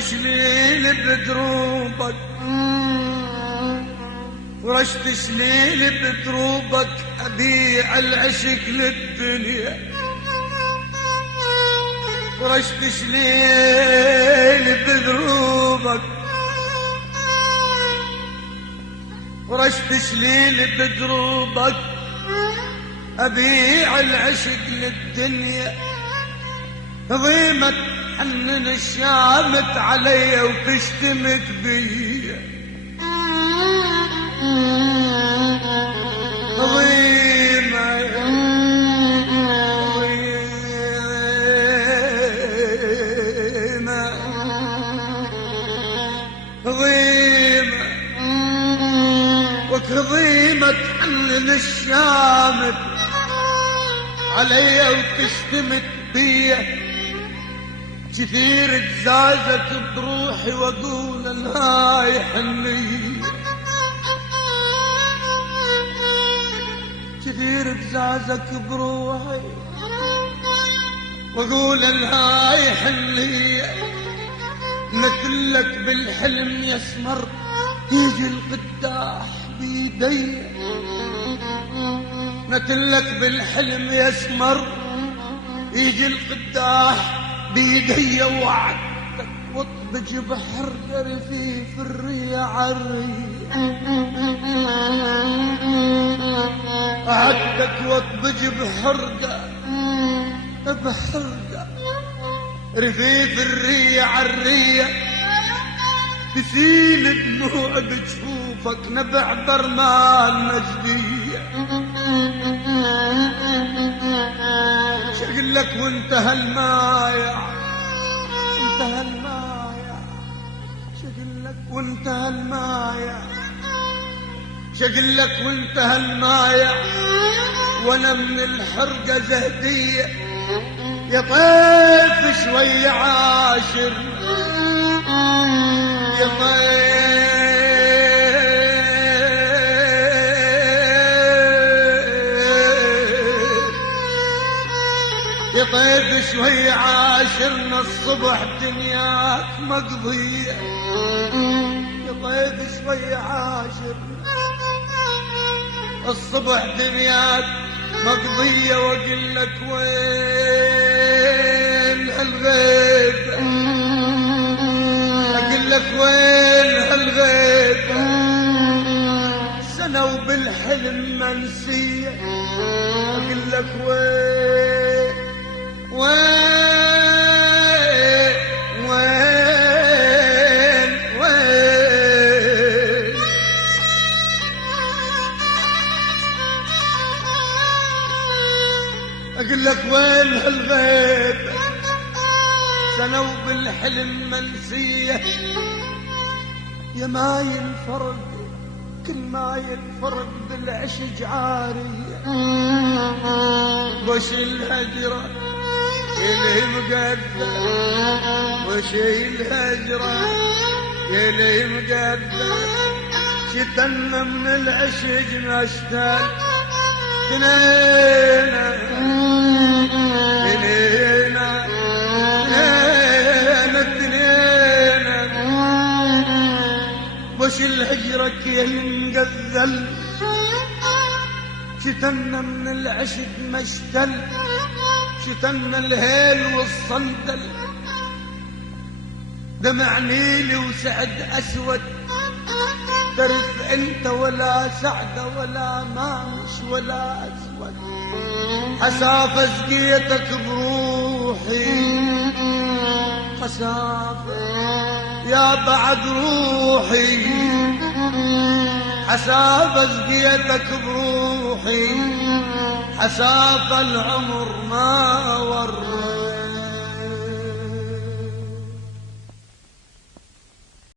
شليل بدروبك ورشت شليل بدروبك أبيع العشق للدنيا ورشت شليل بدروبك ورشت شليل بدروبك أبيع العشق للدنيا ضيمت حنن الشامت علي وتشتمت بيا ضيمة ضيمة وكظيمة حنن الشامت علي وتشتمت بيا كثير تزازت بروحي واقول الهاي حنية كثير تزازك بروحي واقول الهاي حنية مثلك بالحلم يسمر يجي القداح بيدي مثلك بالحلم يسمر يجي القداح بيدي وعدتك واطبج بحر رفيف الريا عالريا عدتك واطبج بحرقة رفيف الريا عالريا تسيل دموع بتشوفك نبع برمان مجدية شقلك وانتهى المايع انتهى المايع شقلك وانتهى المايع شقلك وانتهى المايع وانا من الحرقة زهدية يا طيف شوي عاشر يا طيف يا طيف شوي عاشرنا الصبح دنياك مقضية يا طيف شوي عاشرنا الصبح دنياك مقضية واقول لك وين هالغيب اقول لك وين هالغيب سنة وبالحلم منسية اقول لك وين اقول لك وين هالغيب سنة وبالحلم منسية يا ماي الفرق كل ماي الفرق بالعشق عارية وش الهجرة يلي مقدر وش الهجرة يلي مقدر شتنا من العشق نشتاق تنينا وش الهجرك يا المقذل شتنا من العشق مشتل شتنا الهيل والصندل دمع نيلي وسعد اسود ترث انت ولا سعد ولا مامش ولا اسود حسافة سقيتك بروحي حسافة يا بعد روحي حسافة سقيتك بروحي حسافة العمر ما ورى